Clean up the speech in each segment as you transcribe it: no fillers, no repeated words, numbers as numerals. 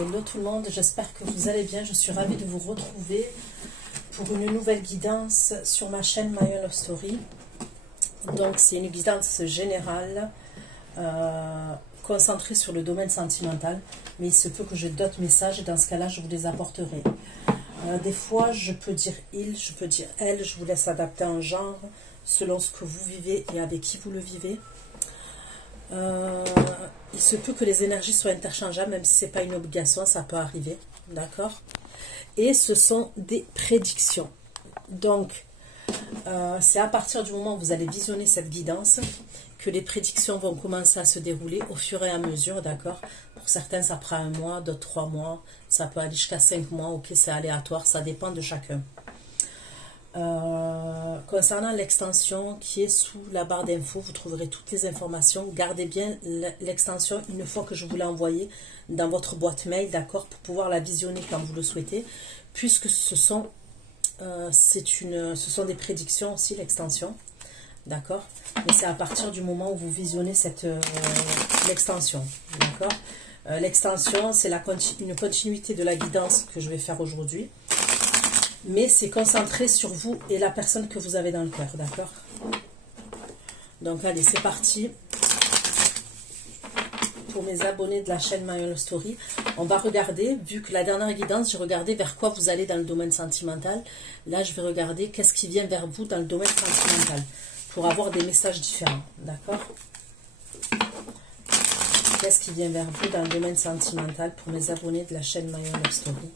Hello tout le monde, j'espère que vous allez bien. Je suis ravie de vous retrouver pour une nouvelle guidance sur ma chaîne My Love Story. Donc c'est une guidance générale concentrée sur le domaine sentimental, mais il se peut que j'ai d'autres messages et dans ce cas-là je vous les apporterai. Des fois je peux dire il, je peux dire elle, je vous laisse adapter un genre selon ce que vous vivez et avec qui vous le vivez. Il se peut que les énergies soient interchangeables, même si ce n'est pas une obligation, ça peut arriver, d'accord? Et ce sont des prédictions. Donc, c'est à partir du moment où vous allez visionner cette guidance que les prédictions vont commencer à se dérouler au fur et à mesure, d'accord? Pour certains, ça prend 1 mois, d'autres 3 mois, ça peut aller jusqu'à 5 mois, ok, c'est aléatoire, ça dépend de chacun. Concernant l'extension qui est sous la barre d'infos, vous trouverez toutes les informations. Gardez bien l'extension une fois que je vous l'ai envoyée dans votre boîte mail, d'accord, pour pouvoir la visionner quand vous le souhaitez, puisque ce sont des prédictions aussi, l'extension, d'accord, mais c'est à partir du moment où vous visionnez l'extension, d'accord. L'extension, c'est une continuité de la guidance que je vais faire aujourd'hui. Mais c'est concentré sur vous et la personne que vous avez dans le cœur, d'accord? Donc allez, c'est parti. Pour mes abonnés de la chaîne My Love Story, on va regarder, vu que la dernière guidance, j'ai regardé vers quoi vous allez dans le domaine sentimental. Là, je vais regarder qu'est-ce qui vient vers vous dans le domaine sentimental, pour avoir des messages différents, d'accord? Qu'est-ce qui vient vers vous dans le domaine sentimental pour mes abonnés de la chaîne My Love Story?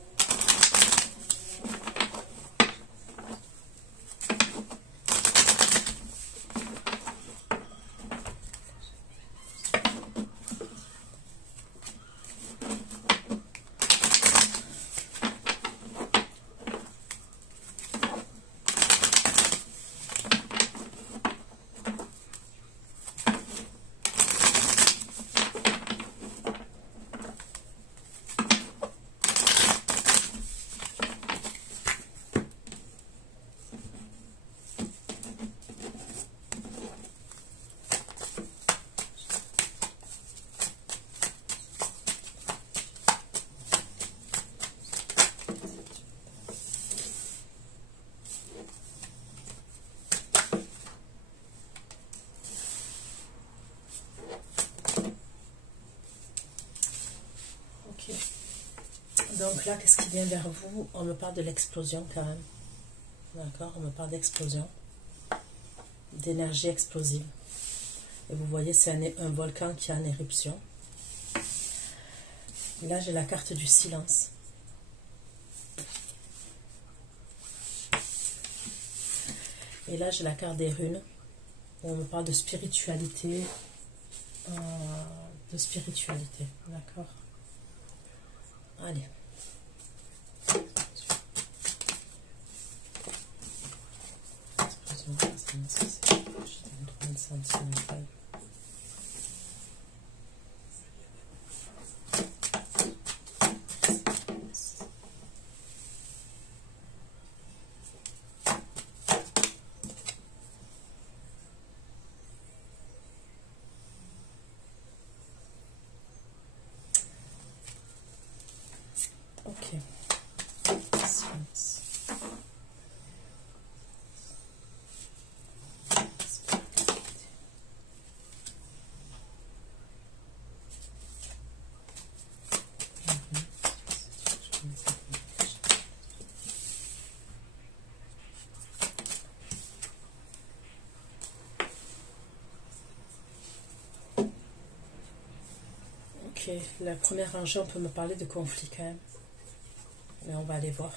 Donc là, qu'est-ce qui vient vers vous? On me parle de l'explosion quand même. D'accord? On me parle d'explosion. D'énergie explosive. Et vous voyez, c'est un volcan qui est en éruption. Et là, j'ai la carte du silence. Et là, j'ai la carte des runes. On me parle de spiritualité. D'accord? Allez. Sentimental. Ok. Ok, la première rangée, on peut me parler de conflit quand même. Mais on va aller voir.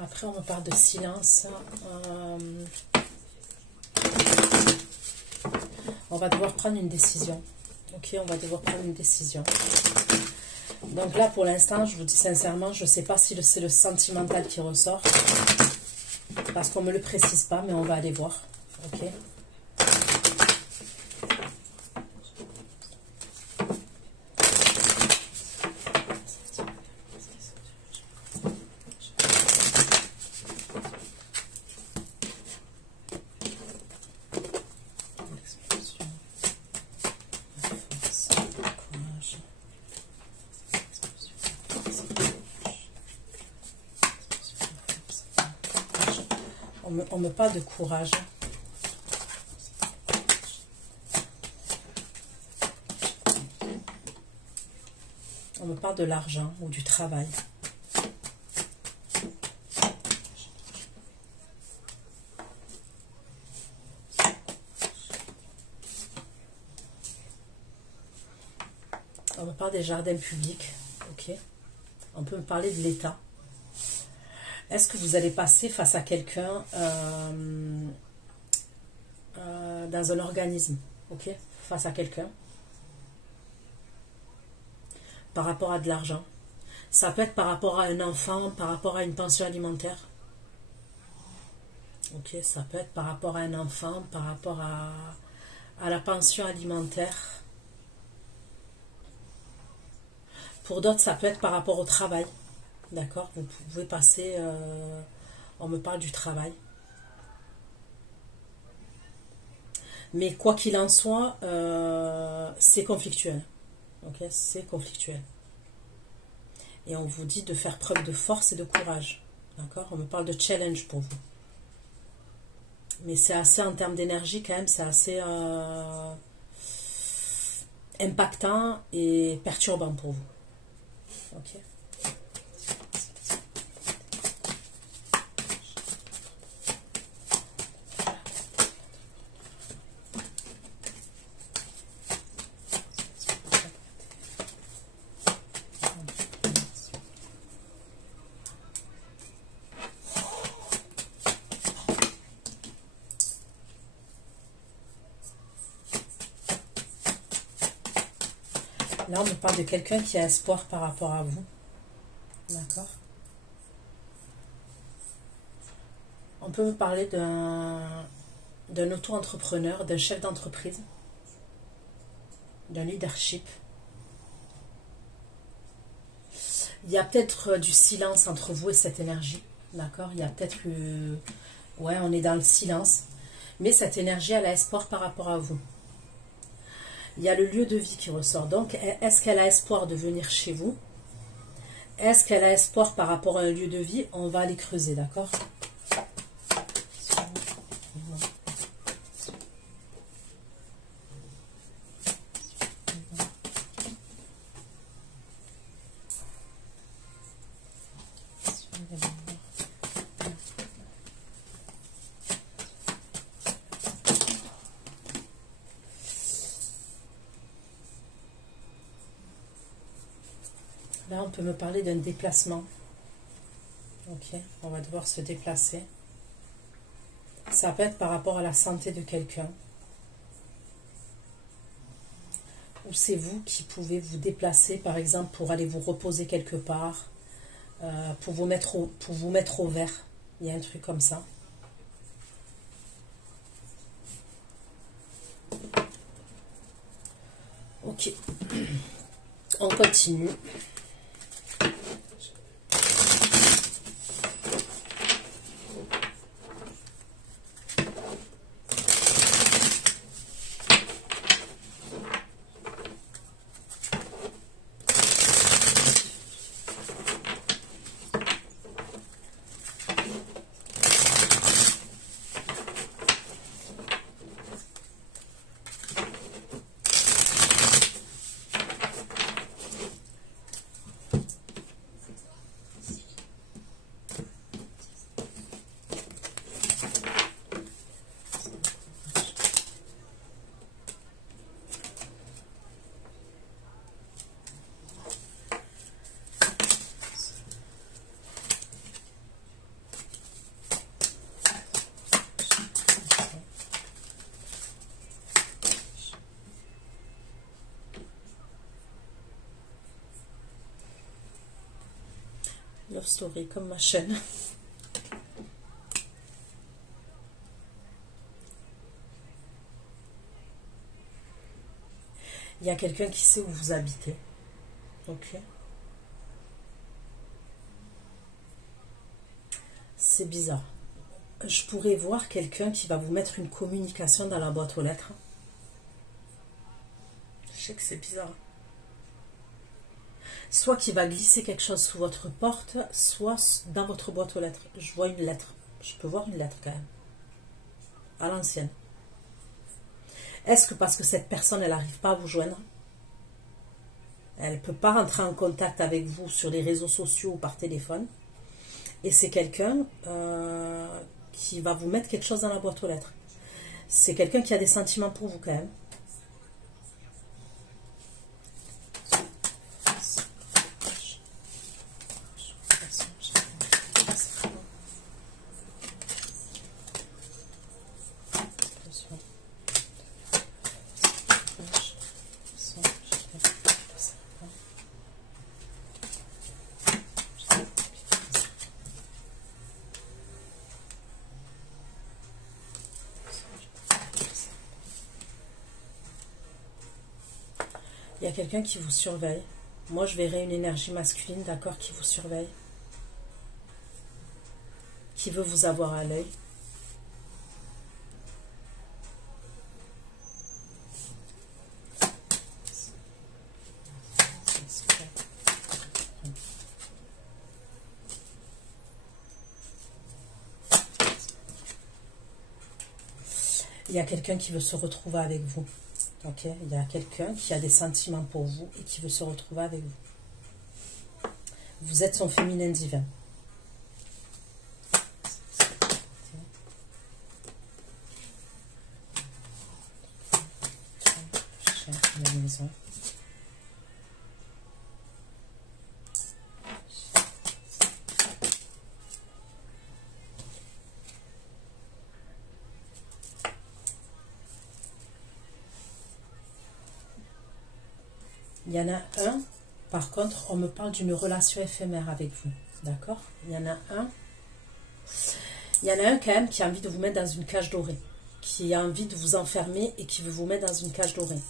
Après, on me parle de silence. On va devoir prendre une décision. Ok, on va devoir prendre une décision. Donc là, pour l'instant, je vous dis sincèrement, je ne sais pas si c'est le sentimental qui ressort. Parce qu'on ne me le précise pas, mais on va aller voir. Ok. On me parle de courage. On me parle de l'argent ou du travail. On me parle des jardins publics. Ok. On peut me parler de l'État. Est-ce que vous allez passer face à quelqu'un dans un organisme, ok, face à quelqu'un, par rapport à de l'argent. Ça peut être par rapport à un enfant, par rapport à une pension alimentaire. Ok, ça peut être par rapport à un enfant, par rapport à la pension alimentaire. Pour d'autres, ça peut être par rapport au travail. D'accord, vous pouvez passer, on me parle du travail. Mais quoi qu'il en soit, c'est conflictuel. Ok, c'est conflictuel. Et on vous dit de faire preuve de force et de courage. D'accord, on me parle de challenge pour vous. Mais c'est assez, en termes d'énergie quand même, c'est assez impactant et perturbant pour vous. Ok. Là, on me parle de quelqu'un qui a espoir par rapport à vous. D'accord. On peut me parler d'un auto-entrepreneur, d'un chef d'entreprise, d'un leadership. Il y a peut-être du silence entre vous et cette énergie. D'accord. Il y a peut-être le... Ouais, on est dans le silence. Mais cette énergie, elle a espoir par rapport à vous. Il y a le lieu de vie qui ressort. Donc, est-ce qu'elle a espoir de venir chez vous? Est-ce qu'elle a espoir par rapport à un lieu de vie? On va aller creuser, d'accord? Là, on peut me parler d'un déplacement. Ok, on va devoir se déplacer. Ça peut être par rapport à la santé de quelqu'un. Ou c'est vous qui pouvez vous déplacer, par exemple, pour aller vous reposer quelque part, pour vous mettre au vert. Il y a un truc comme ça. Ok, on continue. Love Story, comme ma chaîne. Il y a quelqu'un qui sait où vous habitez. Ok. C'est bizarre. Je pourrais voir quelqu'un qui va vous mettre une communication dans la boîte aux lettres. Je sais que c'est bizarre. Soit qui va glisser quelque chose sous votre porte, soit dans votre boîte aux lettres. Je vois une lettre Je peux voir une lettre quand même. À l'ancienne. Est-ce que parce que cette personne, elle n'arrive pas à vous joindre? Elle ne peut pas rentrer en contact avec vous sur les réseaux sociaux ou par téléphone. Et c'est quelqu'un qui va vous mettre quelque chose dans la boîte aux lettres. C'est quelqu'un qui a des sentiments pour vous quand même. Il y a quelqu'un qui vous surveille. Moi, je verrais une énergie masculine, d'accord, qui vous surveille. Qui veut vous avoir à l'œil. Il y a quelqu'un qui veut se retrouver avec vous. Ok, il y a quelqu'un qui a des sentiments pour vous et qui veut se retrouver avec vous. Vous êtes son féminin divin. Il y en a un, par contre, on me parle d'une relation éphémère avec vous. D'accord? Il y en a un. Il y en a un quand même qui a envie de vous mettre dans une cage dorée. Qui a envie de vous enfermer et qui veut vous mettre dans une cage dorée.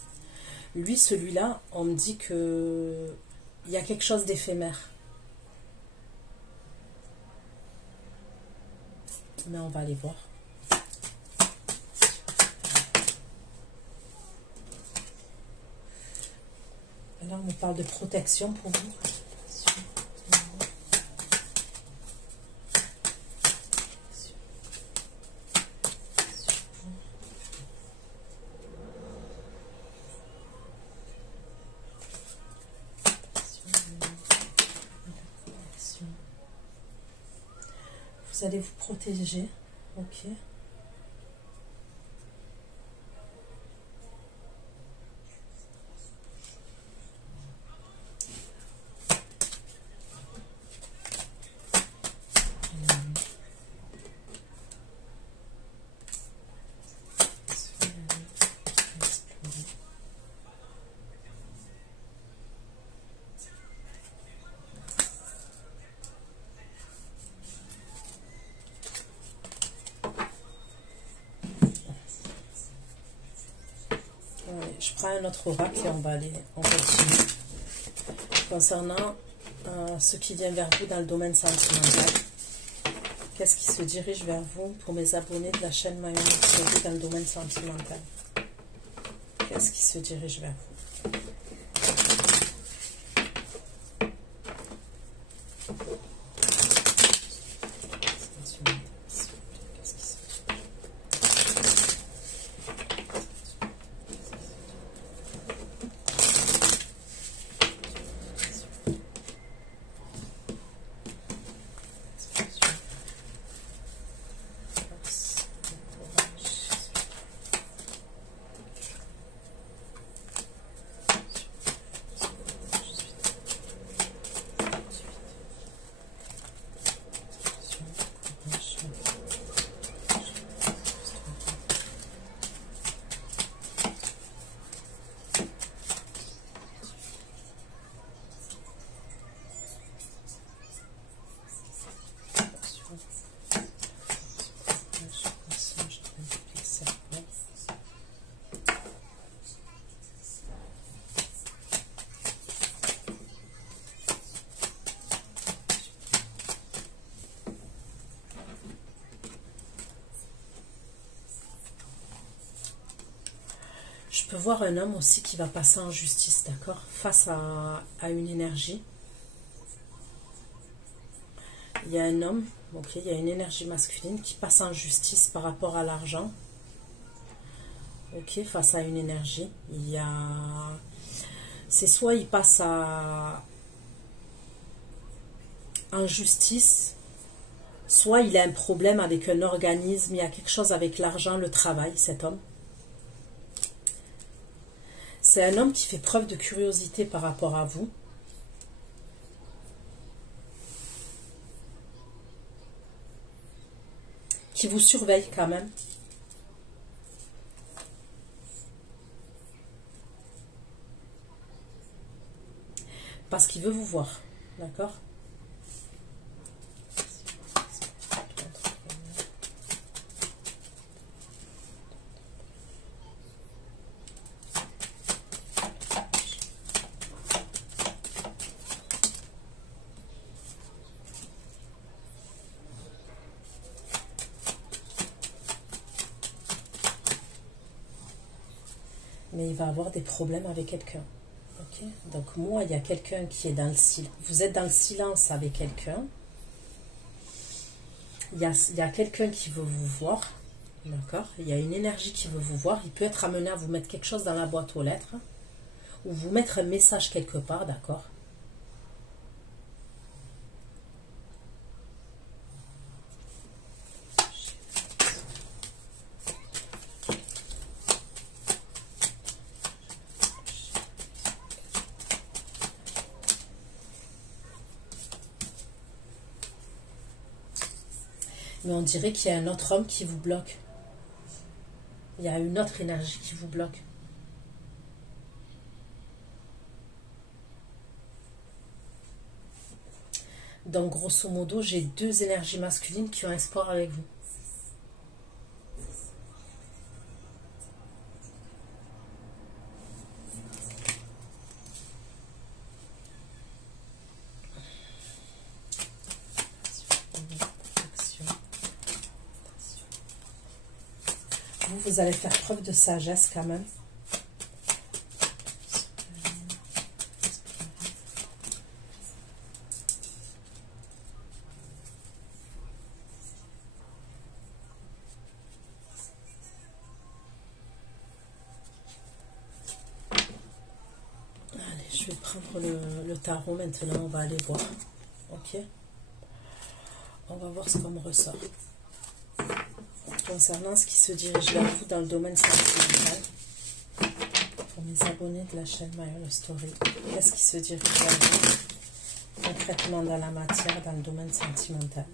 Lui, celui-là, on me dit que il y a quelque chose d'éphémère. Mais on va aller voir. Là, on me parle de protection pour vous. Vous allez vous protéger. Ok. Je prends un autre oracle et on continue. Concernant ce qui vient vers vous dans le domaine sentimental, qu'est-ce qui se dirige vers vous pour mes abonnés de la chaîne Mayon dans le domaine sentimental? Qu'est-ce qui se dirige vers vous? Je peux voir un homme aussi qui va passer en justice, d'accord, face à une énergie. Il y a un homme, Ok, il y a une énergie masculine qui passe en justice par rapport à l'argent. Ok, face à une énergie, il y a... C'est soit il passe en justice, soit il a un problème avec un organisme, il y a quelque chose avec l'argent, le travail, cet homme. C'est un homme qui fait preuve de curiosité par rapport à vous. Qui vous surveille quand même. Parce qu'il veut vous voir. D'accord? Mais il va avoir des problèmes avec quelqu'un. Okay. Donc moi, il y a quelqu'un qui est dans le silence. Vous êtes dans le silence avec quelqu'un. Il y a quelqu'un qui veut vous voir. D'accord? Il y a une énergie qui veut vous voir. Il peut être amené à vous mettre quelque chose dans la boîte aux lettres. Ou vous mettre un message quelque part. D'accord? Mais on dirait qu'il y a un autre homme qui vous bloque. Il y a une autre énergie qui vous bloque. Donc, grosso modo, j'ai deux énergies masculines qui ont espoir avec vous. Vous allez faire preuve de sagesse quand même. Allez, je vais prendre le tarot maintenant, on va aller voir. Ok? On va voir ce qu'on me ressort. Concernant ce qui se dirige vers vous dans le domaine sentimental, pour mes abonnés de la chaîne My Own Story, qu'est-ce qui se dirige vers vous concrètement dans la matière, dans le domaine sentimental?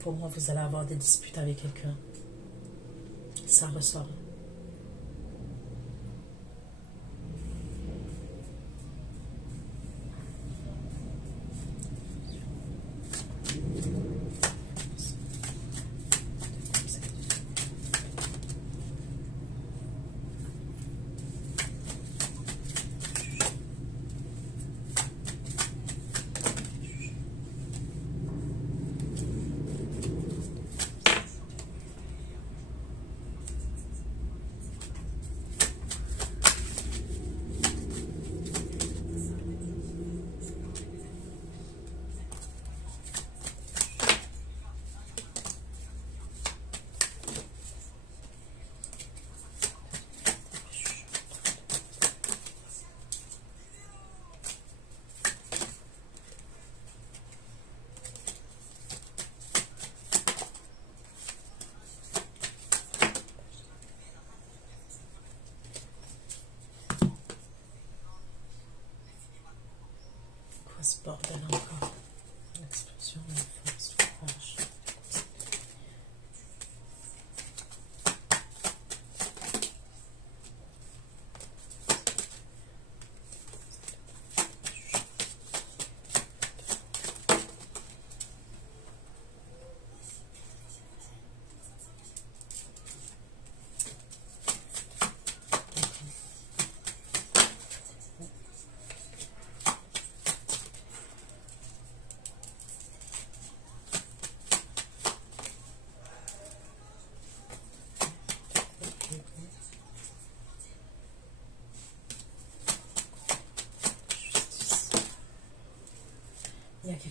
Pour moi, vous allez avoir des disputes avec quelqu'un. Ça ressort. Ce bordel encore. L'explosion de la force, courage.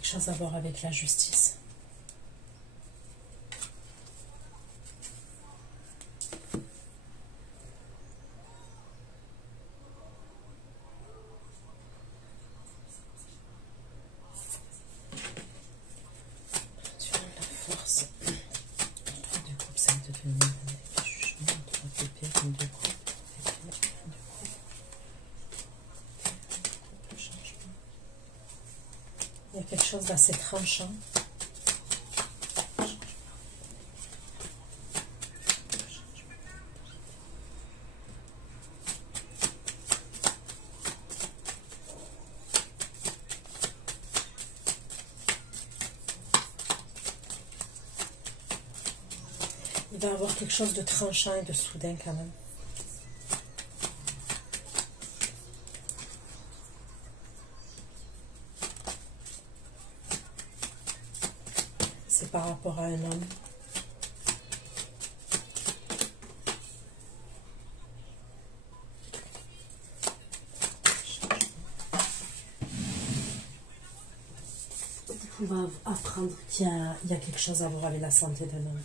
quelque chose à voir avec la justice. La force. 3 de coupe, 5 de denier, jugement, 3 d'épée, 1 de coupe, il y a quelque chose d'assez tranchant. Il va y avoir quelque chose de tranchant et de soudain quand même. C'est par rapport à un homme. Vous pouvez apprendre qu'il y a quelque chose à voir avec la santé d'un homme.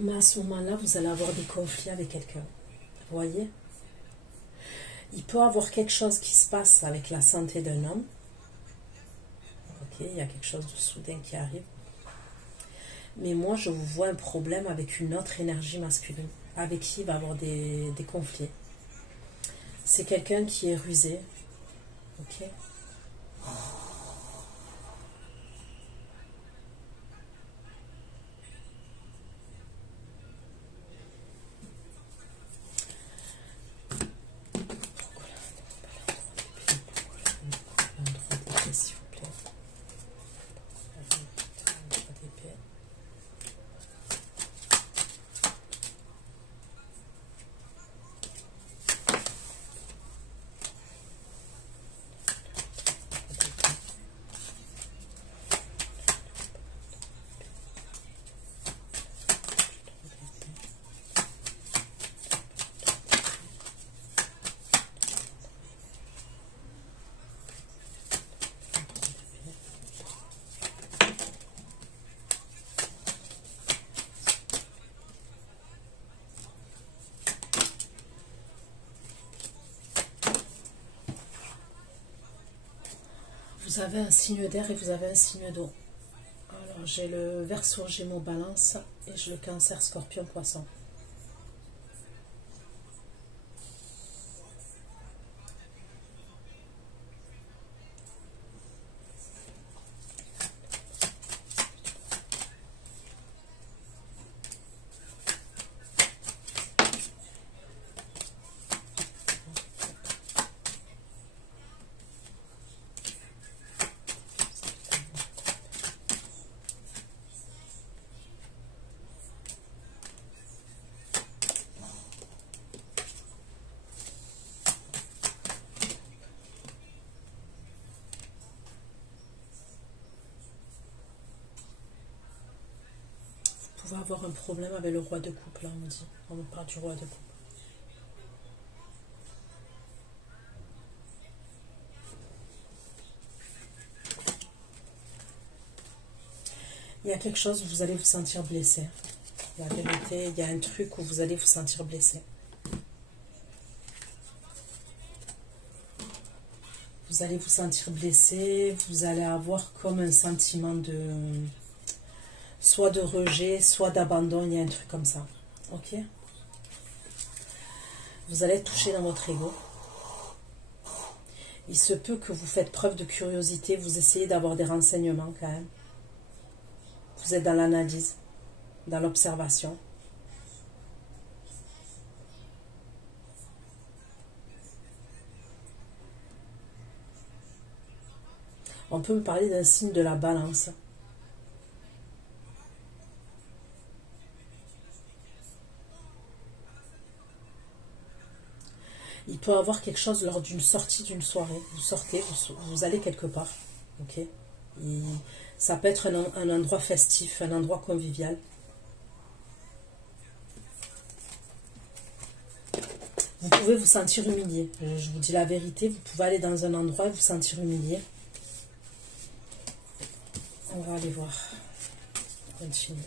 Mais à ce moment-là, vous allez avoir des conflits avec quelqu'un. Vous voyez? Il peut y avoir quelque chose qui se passe avec la santé d'un homme. Ok, il y a quelque chose de soudain qui arrive. Mais moi, je vous vois un problème avec une autre énergie masculine, avec qui il va y avoir des conflits. C'est quelqu'un qui est rusé. Ok? Vous avez un signe d'air et vous avez un signe d'eau. Alors j'ai le Verseau, Gémeaux, Balance et j'ai le Cancer, Scorpion, Poisson. Vous pouvez avoir un problème avec le roi de coupe, là on dit. On me parle du roi de coupe. Il y a quelque chose où vous allez vous sentir blessé. La vérité, il y a un truc où vous allez vous sentir blessé. Vous allez vous sentir blessé, vous allez avoir comme un sentiment de... soit de rejet, soit d'abandon, il y a un truc comme ça. Ok? Vous allez être touché dans votre ego. Il se peut que vous faites preuve de curiosité, vous essayez d'avoir des renseignements quand même. Vous êtes dans l'analyse, dans l'observation. On peut me parler d'un signe de la balance. Il peut y avoir quelque chose lors d'une sortie, d'une soirée. Vous sortez, vous allez quelque part. Ok. Ça peut être un endroit festif, un endroit convivial. Vous pouvez vous sentir humilié. Je vous dis la vérité, vous pouvez aller dans un endroit et vous sentir humilié. On va aller voir. Continuez.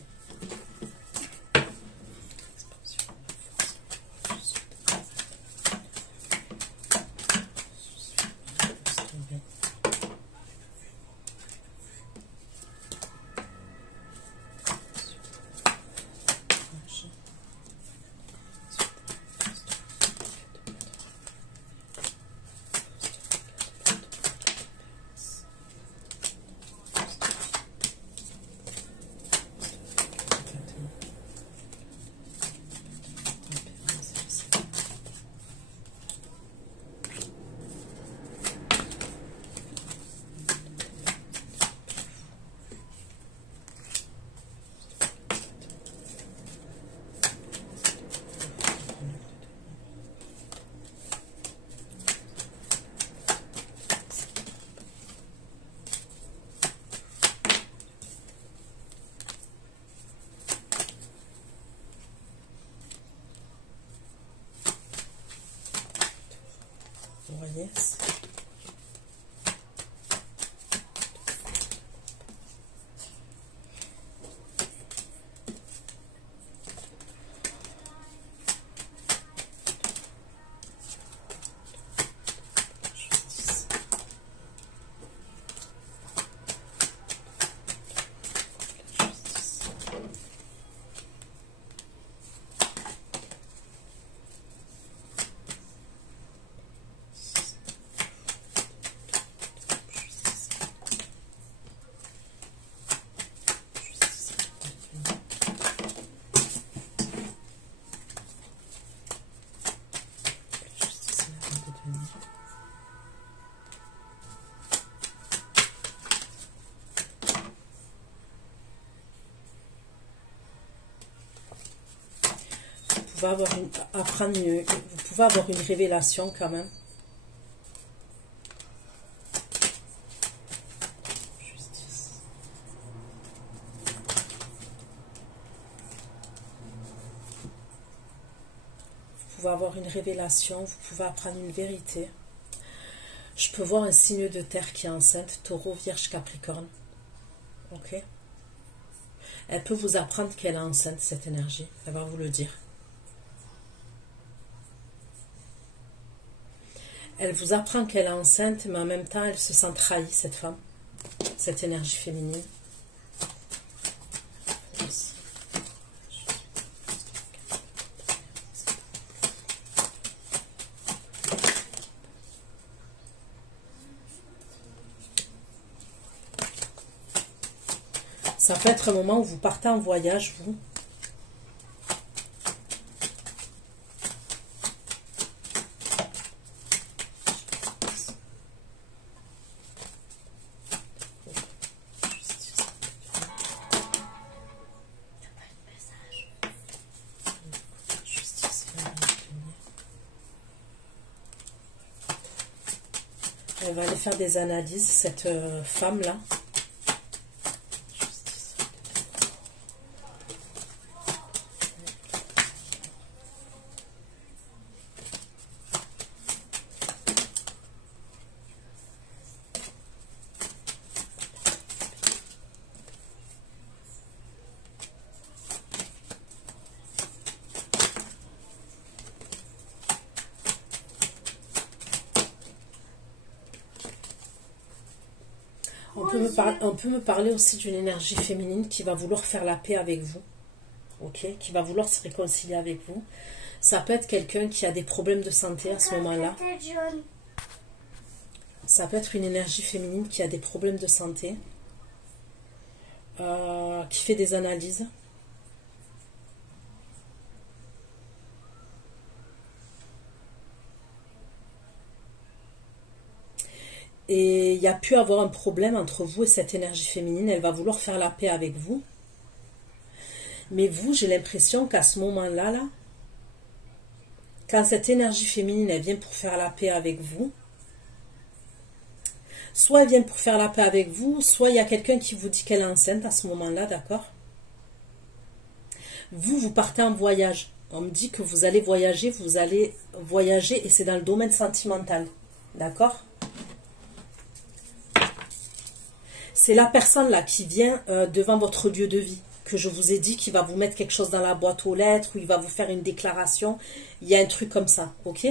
Yes. Vous pouvez avoir une révélation quand même. Vous pouvez avoir une révélation, vous pouvez apprendre une vérité. Je peux voir un signe de terre qui est enceinte, Taureau, Vierge, Capricorne. Ok? Elle peut vous apprendre qu'elle est enceinte, cette énergie. Elle va vous le dire. Elle vous apprend qu'elle est enceinte, mais en même temps, elle se sent trahie, cette femme. Cette énergie féminine. Ça peut être un moment où vous partez en voyage, vous. Elle va aller faire des analyses, cette femme-là. On peut me parler aussi d'une énergie féminine qui va vouloir faire la paix avec vous. Ok, qui va vouloir se réconcilier avec vous. Ça peut être quelqu'un qui a des problèmes de santé à ce moment-là. Ça peut être une énergie féminine qui a des problèmes de santé. Qui fait des analyses. Et il y a pu avoir un problème entre vous et cette énergie féminine. Elle va vouloir faire la paix avec vous. Mais vous, j'ai l'impression qu'à ce moment-là, là, quand cette énergie féminine, elle vient pour faire la paix avec vous, soit elle vient pour faire la paix avec vous, soit il y a quelqu'un qui vous dit qu'elle est enceinte à ce moment-là, d'accord? Vous, vous partez en voyage. On me dit que vous allez voyager et c'est dans le domaine sentimental, d'accord? C'est la personne là qui vient devant votre lieu de vie, que je vous ai dit, qui va vous mettre quelque chose dans la boîte aux lettres, ou il va vous faire une déclaration. Il y a un truc comme ça, ok?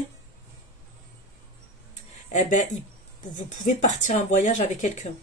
Eh bien, vous pouvez partir en voyage avec quelqu'un.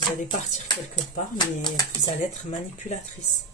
Vous allez partir quelque part, mais vous allez être manipulatrice.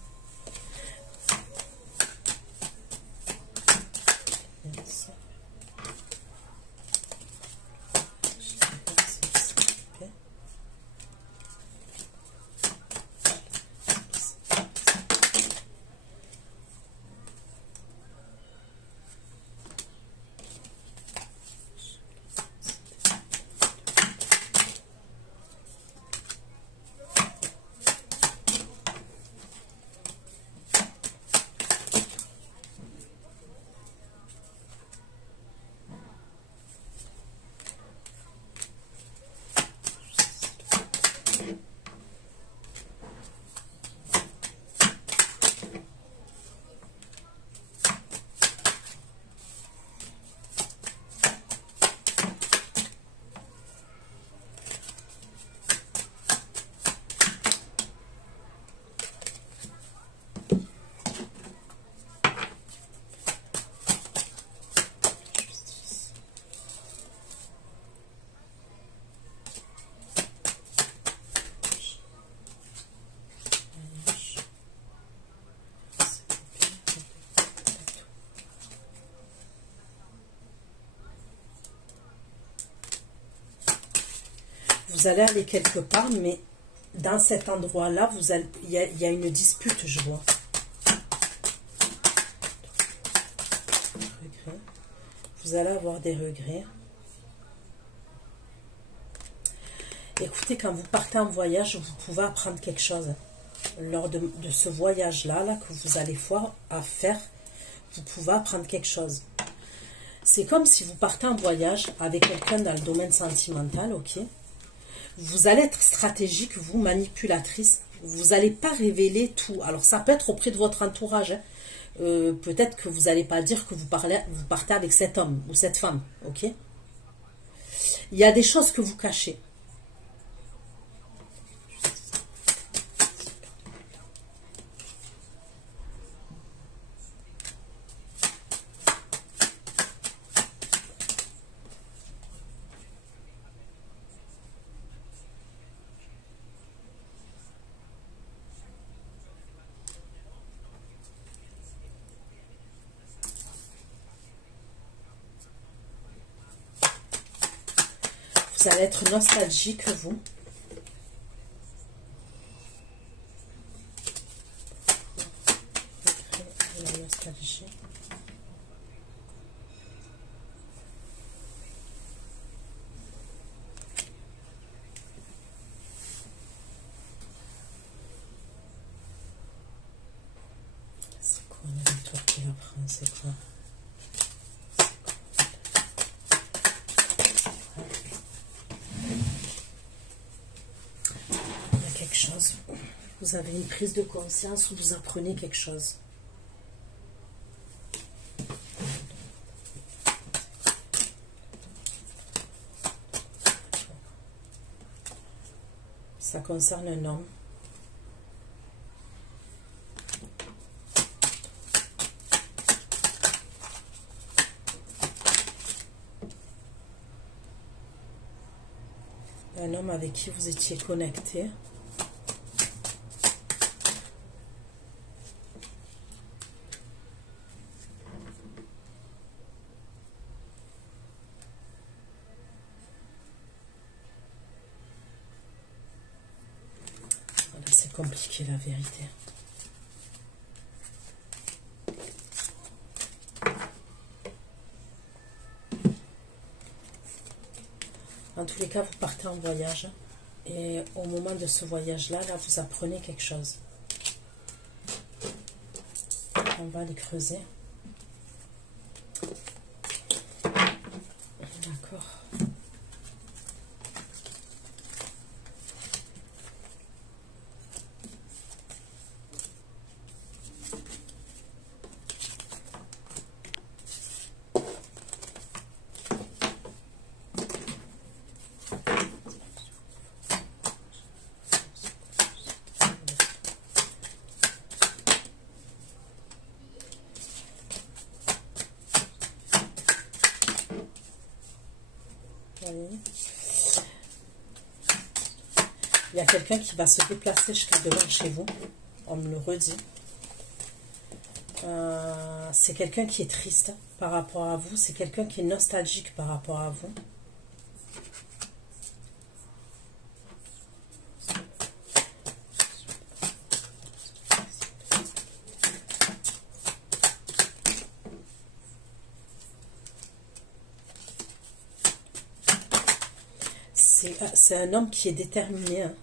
Vous allez aller quelque part, mais dans cet endroit-là, il y a une dispute, je vois. Vous allez avoir des regrets. Écoutez, quand vous partez en voyage, vous pouvez apprendre quelque chose. Lors de ce voyage-là que vous allez faire, vous pouvez apprendre quelque chose. C'est comme si vous partez en voyage avec quelqu'un dans le domaine sentimental, ok? Vous allez être stratégique, vous, manipulatrice. Vous n'allez pas révéler tout. Alors, ça peut être auprès de votre entourage. Hein. Peut-être que vous n'allez pas dire que vous partez avec cet homme ou cette femme, ok? Il y a des choses que vous cachez. Vous allez être nostalgique, vous. La nostalgie. c'est quoi? Il y a quelque chose. Vous avez une prise de conscience ou vous apprenez quelque chose. Ça concerne un homme. Un homme avec qui vous étiez connecté. Voilà, c'est compliqué la vérité. En tous les cas, vous partez en voyage et au moment de ce voyage-là, là, vous apprenez quelque chose. On va les creuser. D'accord. Il y a quelqu'un qui va se déplacer jusqu'à devant chez vous. On me le redit. C'est quelqu'un qui est triste par rapport à vous. C'est quelqu'un qui est nostalgique par rapport à vous. C'est un homme qui est déterminé. Hein.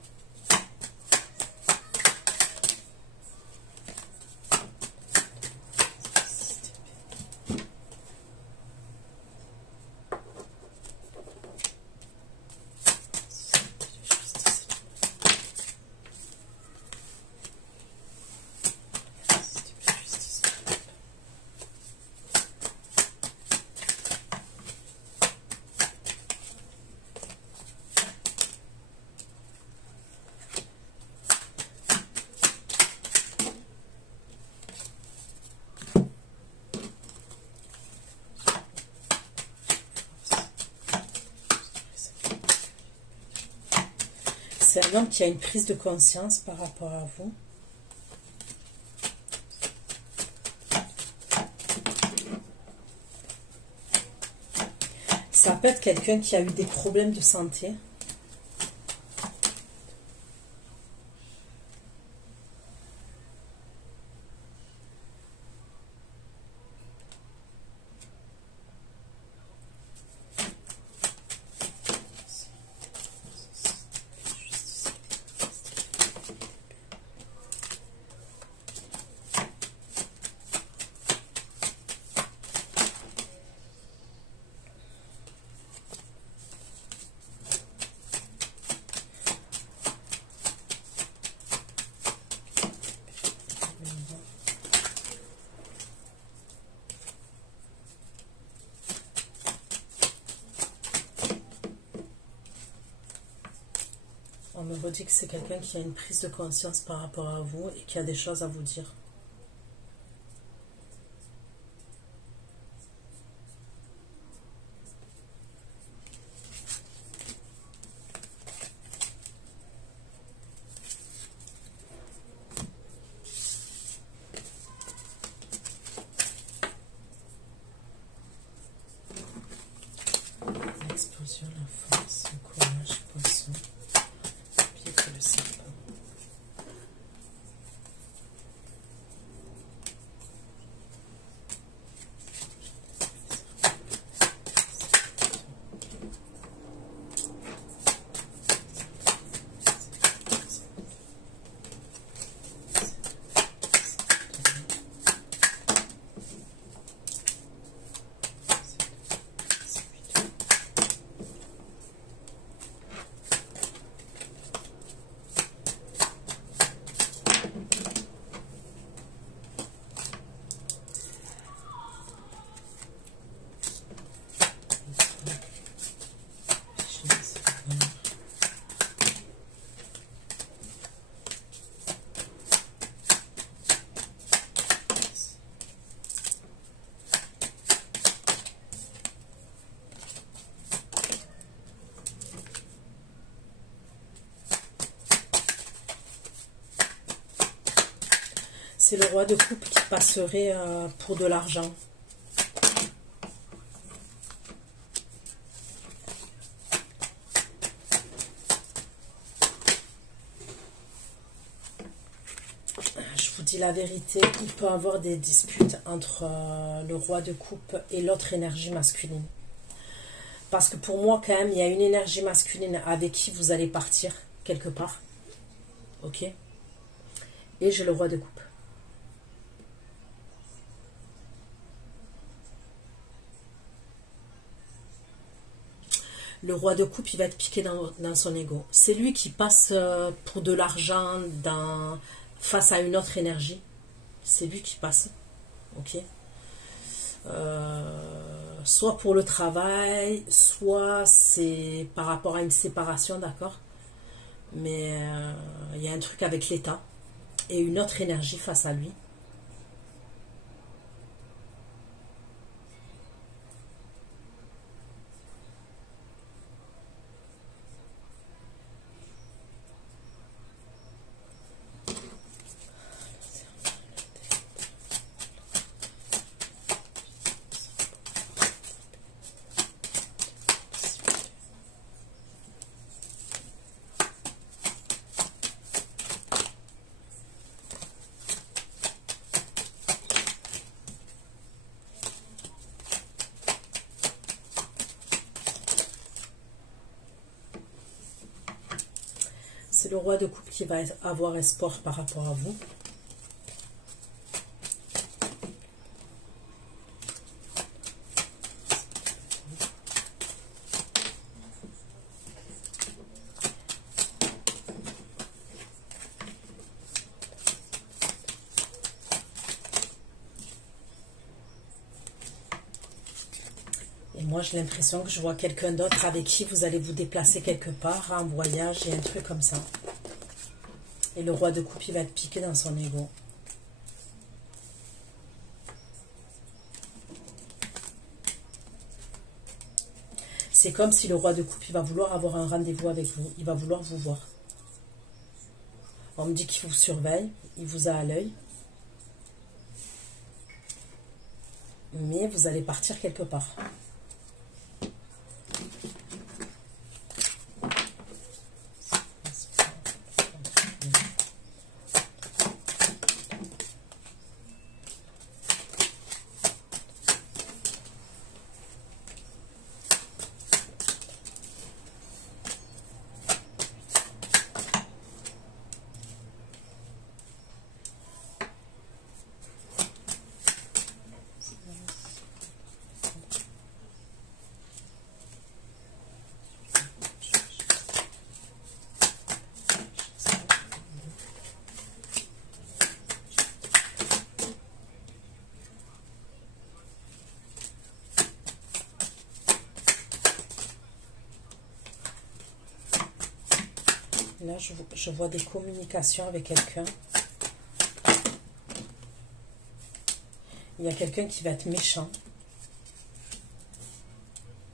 C'est un homme qui a une prise de conscience par rapport à vous. Ça peut être quelqu'un qui a eu des problèmes de santé. On me redit que c'est quelqu'un qui a une prise de conscience par rapport à vous et qui a des choses à vous dire. L'explosion, la force, le courage, poisson. Le serpent. C'est le roi de coupe qui passerait pour de l'argent. Je vous dis la vérité, il peut y avoir des disputes entre le roi de coupe et l'autre énergie masculine. Parce que pour moi, quand même, il y a une énergie masculine avec qui vous allez partir quelque part. Ok? Et j'ai le roi de coupe. Le roi de coupe, il va être piqué dans son ego. C'est lui qui passe pour de l'argent face à une autre énergie. C'est lui qui passe. Ok? Soit pour le travail, soit c'est par rapport à une séparation, d'accord? Mais il y a un truc avec l'État et une autre énergie face à lui. C'est le roi de coupe qui va avoir espoir par rapport à vous. Et moi, j'ai l'impression que je vois quelqu'un d'autre avec qui vous allez vous déplacer quelque part, en voyage et un truc comme ça. Et le roi de coupe, il va être piqué dans son ego. C'est comme si le roi de coupe, il va vouloir avoir un rendez-vous avec vous. Il va vouloir vous voir. On me dit qu'il vous surveille, il vous a à l'œil. Mais vous allez partir quelque part. Là, je vois des communications avec quelqu'un. Il y a quelqu'un qui va être méchant.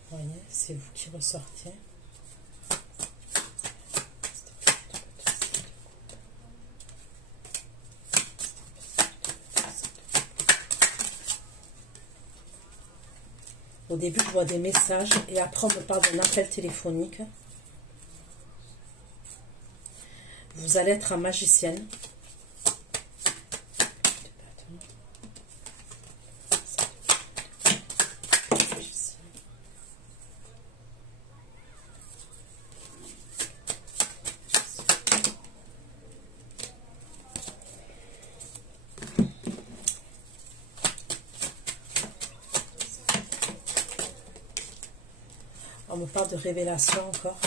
Vous voyez, c'est vous qui ressortiez. Au début, je vois des messages et après, on me parle d'un appel téléphonique. Vous allez être un magicienne. On me parle de révélation encore.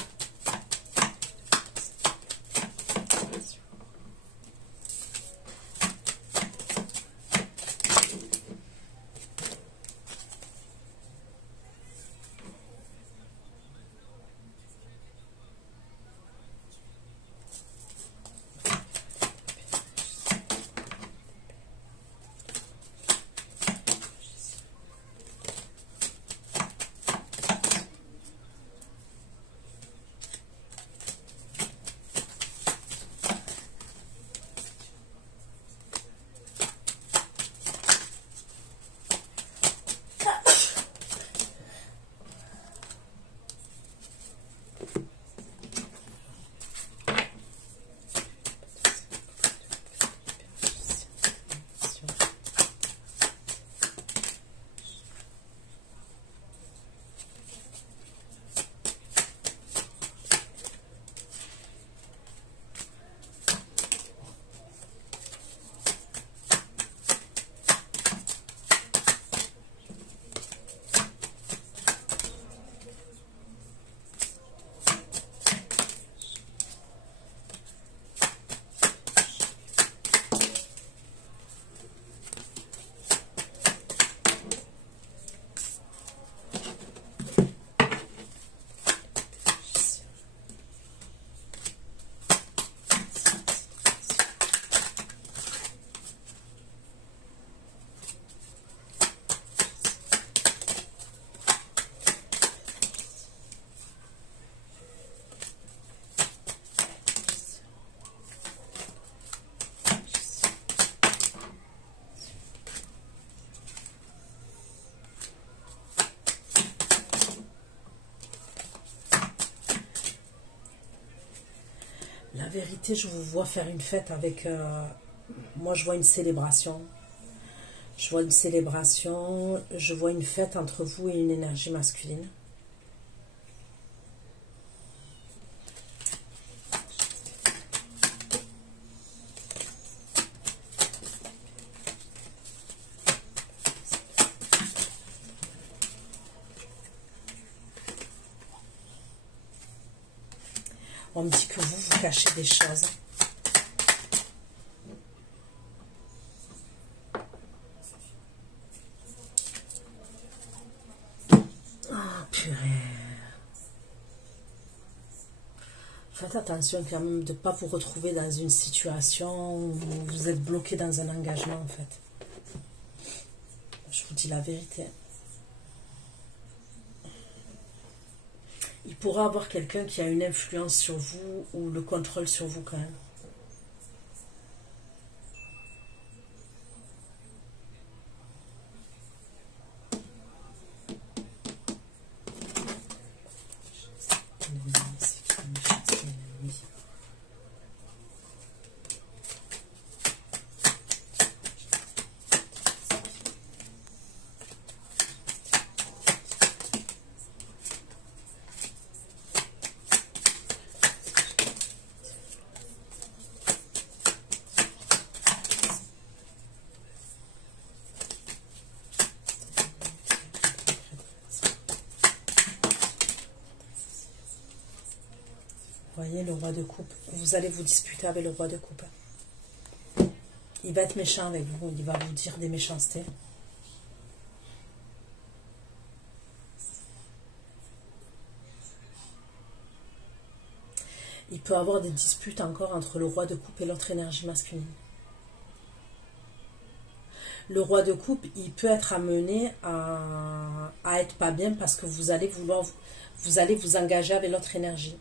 La vérité, je vous vois faire une fête avec... moi, je vois une célébration. Je vois une célébration. Je vois une fête entre vous et une énergie masculine. On me dit que vous cachez des choses. Oh, purée. Faites attention quand même de ne pas vous retrouver dans une situation où vous êtes bloqué dans un engagement, en fait. Je vous dis la vérité. Il pourra avoir quelqu'un qui a une influence sur vous ou le contrôle sur vous quand même. Voyez le roi de coupe. Vous allez vous disputer avec le roi de coupe. Il va être méchant avec vous. Il va vous dire des méchancetés. Il peut avoir des disputes encore entre le roi de coupe et l'autre énergie masculine. Le roi de coupe, il peut être amené à être pas bien parce que vous allez vous engager avec l'autre énergie.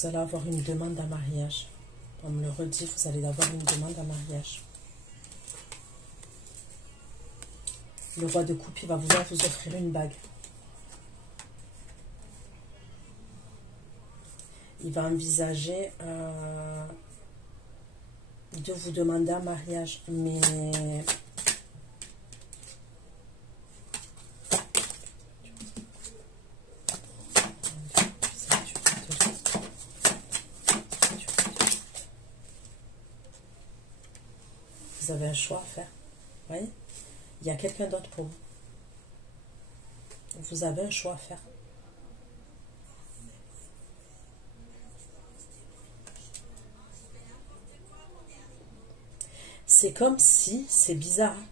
Vous allez avoir une demande en mariage. On me le redit, vous allez avoir une demande en mariage. Le roi de coupe, il va vouloir vous offrir une bague. Il va envisager de vous demander un mariage. Mais vous avez un choix à faire. Vous voyez? Il y a quelqu'un d'autre pour vous. Vous avez un choix à faire. C'est comme si, c'est bizarre, hein.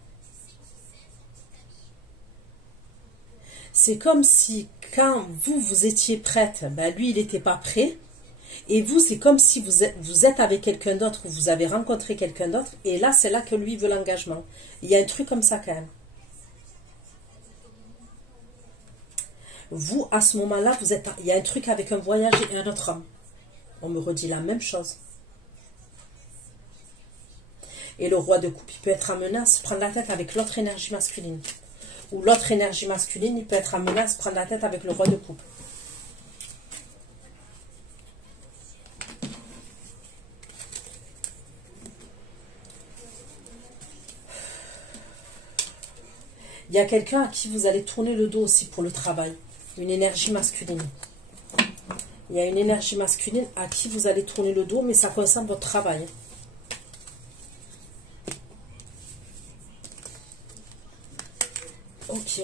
C'est comme si quand vous étiez prête, ben lui il n'était pas prêt. Et vous, c'est comme si vous êtes avec quelqu'un d'autre, ou vous avez rencontré quelqu'un d'autre, et là, c'est là que lui veut l'engagement. Il y a un truc comme ça quand même. Vous, à ce moment-là, il y a un truc avec un voyage et un autre homme. On me redit la même chose. Et le roi de coupe, il peut être amené à se prendre la tête avec l'autre énergie masculine. Ou l'autre énergie masculine, il peut être amené à se prendre la tête avec le roi de coupe. Il y a quelqu'un à qui vous allez tourner le dos aussi pour le travail. Une énergie masculine. Il y a une énergie masculine à qui vous allez tourner le dos, mais ça concerne votre travail. Ok.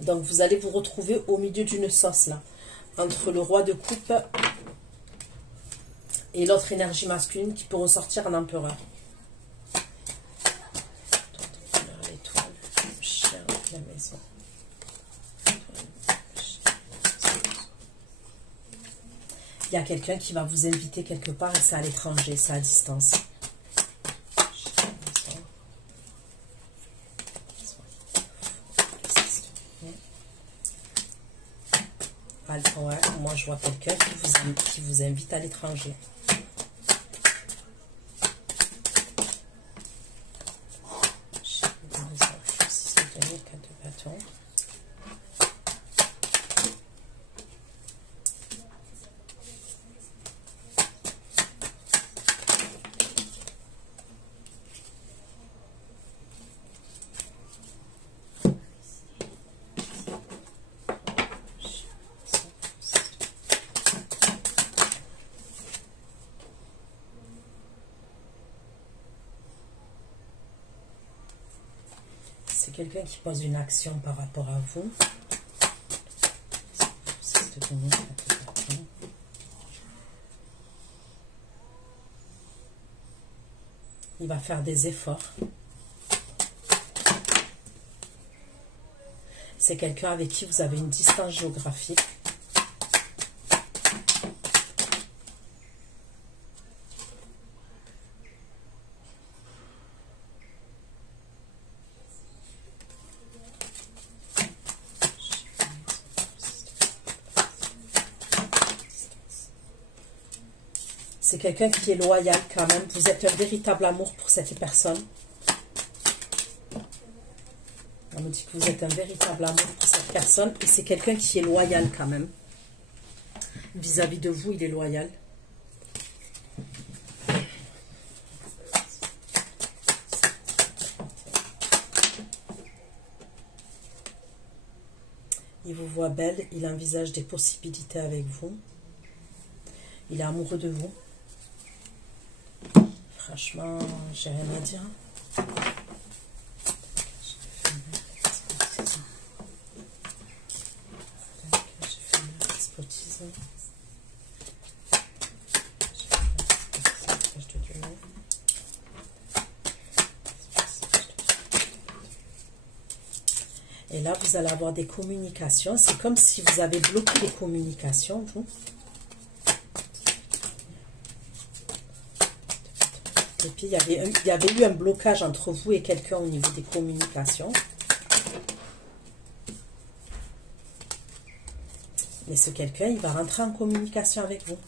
Donc, vous allez vous retrouver au milieu d'une sauce, là. Entre le roi de coupe et l'autre énergie masculine qui peut ressortir en empereur. L'étoile, le chien, la maison. Il y a quelqu'un qui va vous inviter quelque part et c'est à l'étranger, c'est à distance. Ouais, moi je vois quelqu'un qui vous invite à l'étranger. C'est quelqu'un qui pose une action par rapport à vous. Il va faire des efforts. C'est quelqu'un avec qui vous avez une distance géographique. C'est quelqu'un qui est loyal quand même. Vous êtes un véritable amour pour cette personne. On me dit que vous êtes un véritable amour pour cette personne. Et c'est quelqu'un qui est loyal quand même. Vis-à-vis de vous, il est loyal. Il vous voit belle. Il envisage des possibilités avec vous. Il est amoureux de vous. Franchement, j'ai rien à dire. Et là, vous allez avoir des communications. C'est comme si vous avez bloqué les communications, vous. Et puis, il y avait eu un blocage entre vous et quelqu'un au niveau des communications. Mais ce quelqu'un, il va rentrer en communication avec vous.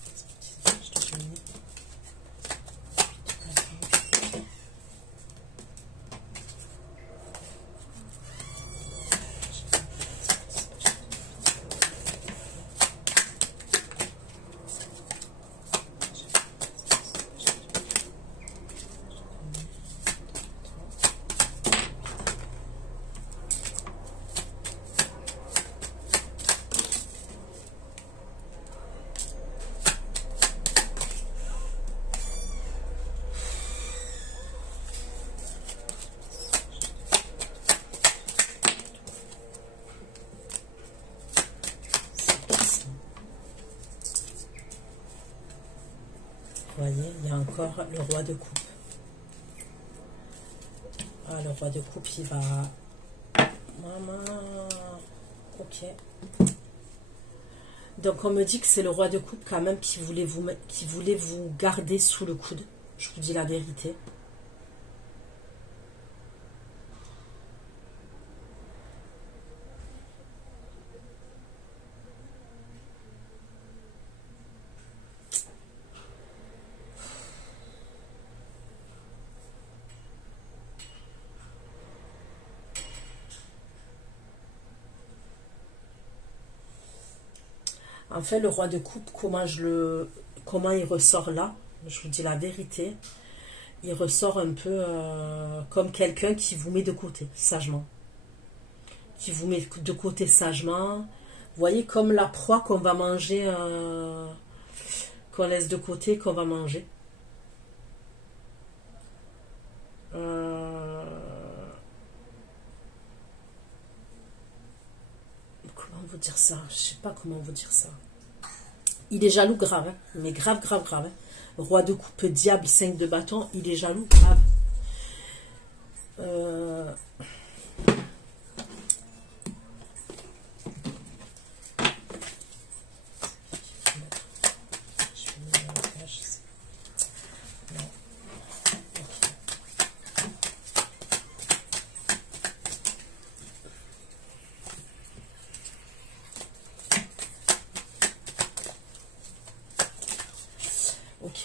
Vous voyez, il y a encore le roi de coupe. Ah, le roi de coupe, il va... Maman... Ok. Donc, on me dit que c'est le roi de coupe quand même qui voulait vous garder sous le coude. Je vous dis la vérité. En fait, le roi de coupe, comment il ressort là? Je vous dis la vérité. Il ressort un peu comme quelqu'un qui vous met de côté, sagement. qui vous met de côté sagement. Vous voyez, comme la proie qu'on va manger, qu'on laisse de côté, qu'on va manger. Comment vous dire ça? Je sais pas comment vous dire ça. Il est jaloux grave, hein, mais grave, grave, grave. Hein. Roi de coupe, diable, 5 de bâton, il est jaloux grave.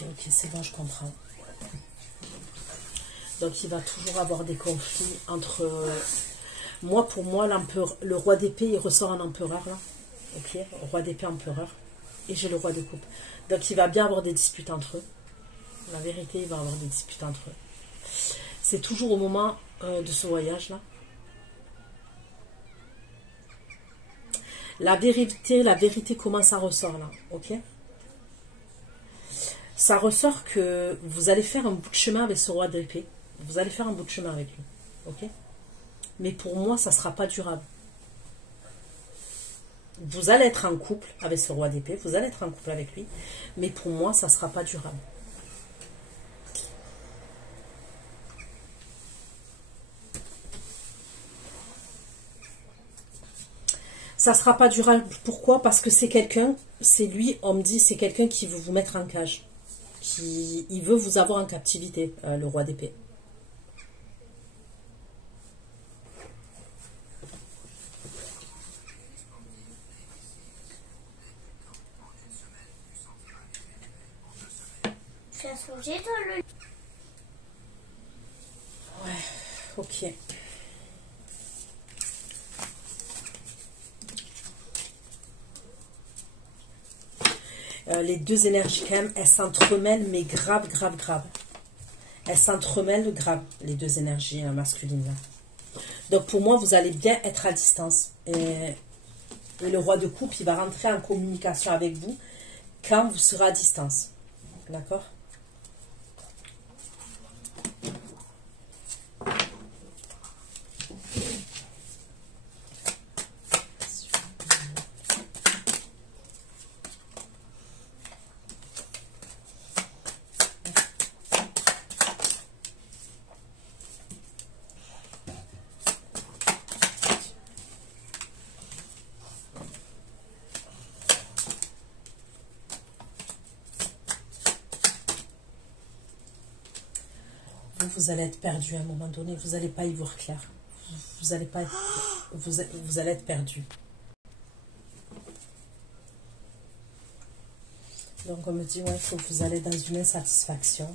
Ok, c'est bon, je comprends. Donc, il va toujours avoir des conflits entre... moi, pour moi, le roi d'épée, il ressort en empereur, là. Ok, roi d'épée, empereur. Et j'ai le roi de coupe. Donc, il va bien avoir des disputes entre eux. La vérité, il va avoir des disputes entre eux. C'est toujours au moment de ce voyage-là. La vérité commence à ressortir, là. Ok. Ça ressort que vous allez faire un bout de chemin avec ce roi d'épée. Vous allez faire un bout de chemin avec lui. Ok. Mais pour moi, ça ne sera pas durable. Vous allez être en couple avec ce roi d'épée. Vous allez être en couple avec lui. Mais pour moi, ça ne sera pas durable. Ça ne sera pas durable. Pourquoi? Parce que c'est quelqu'un, c'est lui, on me dit, c'est quelqu'un qui veut vous mettre en cage. Il veut vous avoir en captivité, le roi d'épée. Ça a changé dans le... Ouais, ok. Les deux énergies, quand même, elles s'entremêlent, mais grave, grave, grave. Elles s'entremêlent grave, les deux énergies masculines. Là. Donc, pour moi, vous allez bien être à distance. Et le roi de coupe, il va rentrer en communication avec vous quand vous serez à distance. D'accord ? Vous allez être perdu à un moment donné, vous n'allez pas y voir clair. Vous allez pas être, vous allez être perdu. Donc on me dit, ouais, faut que vous allez dans une insatisfaction.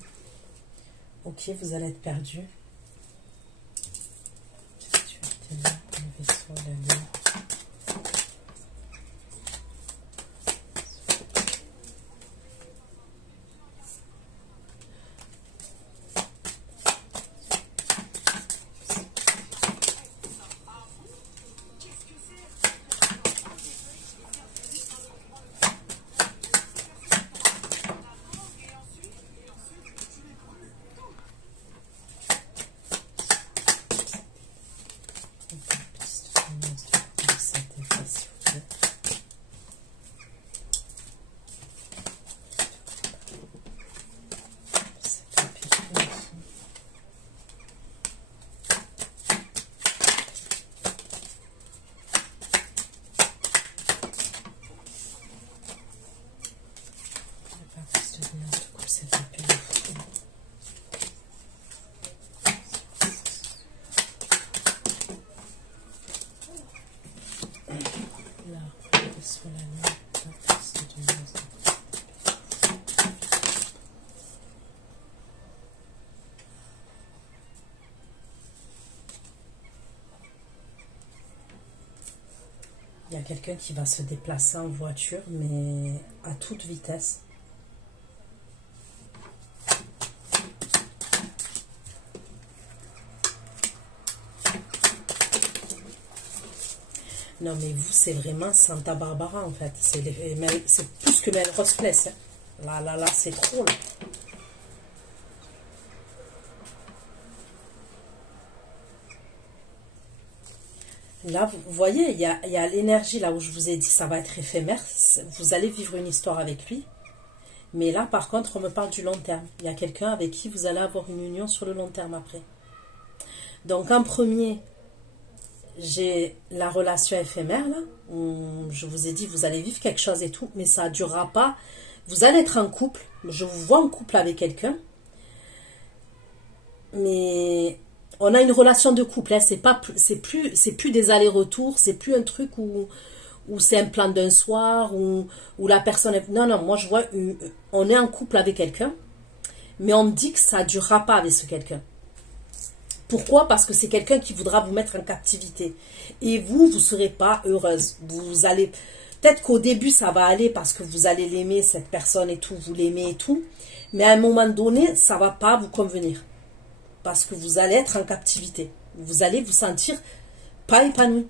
Ok, vous allez être perdu. Il y a quelqu'un qui va se déplacer en voiture, mais à toute vitesse. Non, mais vous, c'est vraiment Santa Barbara, en fait. C'est plus que Melrose Place. Hein. Là, c'est trop, là. Là, vous voyez, il y a l'énergie, là où je vous ai dit, ça va être éphémère. Vous allez vivre une histoire avec lui. Mais là, par contre, on me parle du long terme. Il y a quelqu'un avec qui vous allez avoir une union sur le long terme après. Donc, en premier, j'ai la relation éphémère, là, où je vous ai dit, vous allez vivre quelque chose et tout, mais ça ne durera pas. Vous allez être en couple, je vous vois en couple avec quelqu'un, mais on a une relation de couple, hein, c'est plus des allers-retours, c'est plus un truc où c'est un plan d'un soir, où la personne est... Non, moi je vois, on est en couple avec quelqu'un, mais on me dit que ça ne durera pas avec ce quelqu'un. Pourquoi? Parce que c'est quelqu'un qui voudra vous mettre en captivité. Et vous ne serez pas heureuse. Vous allez... Peut-être qu'au début, ça va aller parce que vous allez l'aimer, cette personne et tout, vous l'aimez et tout. Mais à un moment donné, ça ne va pas vous convenir. Parce que vous allez être en captivité. Vous allez vous sentir pas épanoui.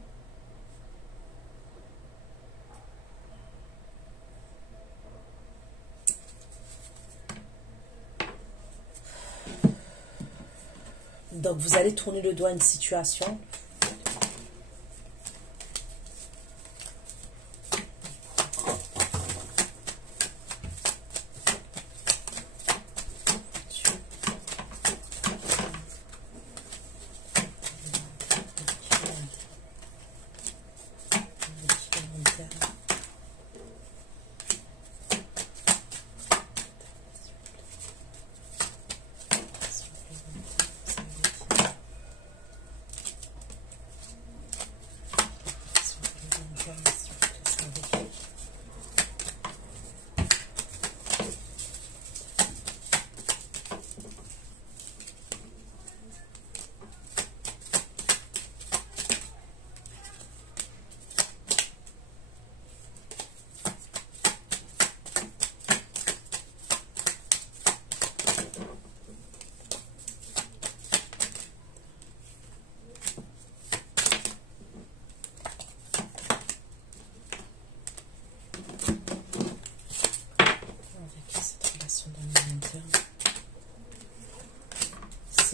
Donc, vous allez tourner le doigt à une situation.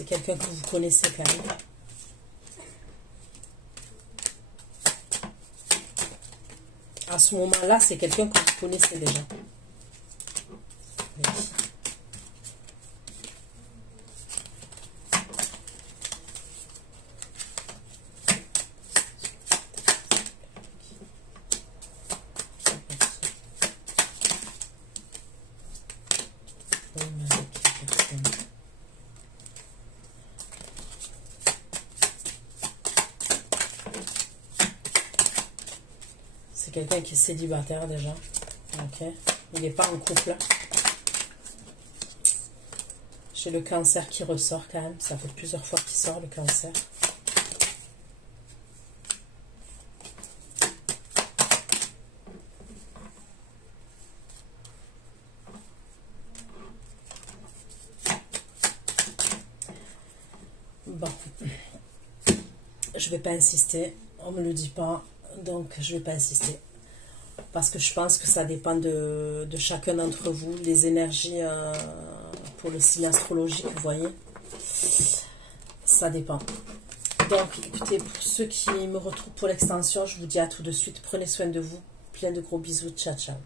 C'est quelqu'un que vous connaissez quand même. À ce moment-là, c'est quelqu'un que vous connaissez déjà. Oui. C'est quelqu'un qui est célibataire déjà. Ok. Il n'est pas en couple. J'ai le cancer qui ressort quand même. Ça fait plusieurs fois qu'il sort le cancer. Bon. Je ne vais pas insister. On ne me le dit pas. Donc, je ne vais pas insister. Parce que je pense que ça dépend de chacun d'entre vous. Les énergies pour le signe astrologique, vous voyez. Ça dépend. Donc, écoutez, pour ceux qui me retrouvent pour l'extension, je vous dis à tout de suite. Prenez soin de vous. Plein de gros bisous. Ciao, ciao.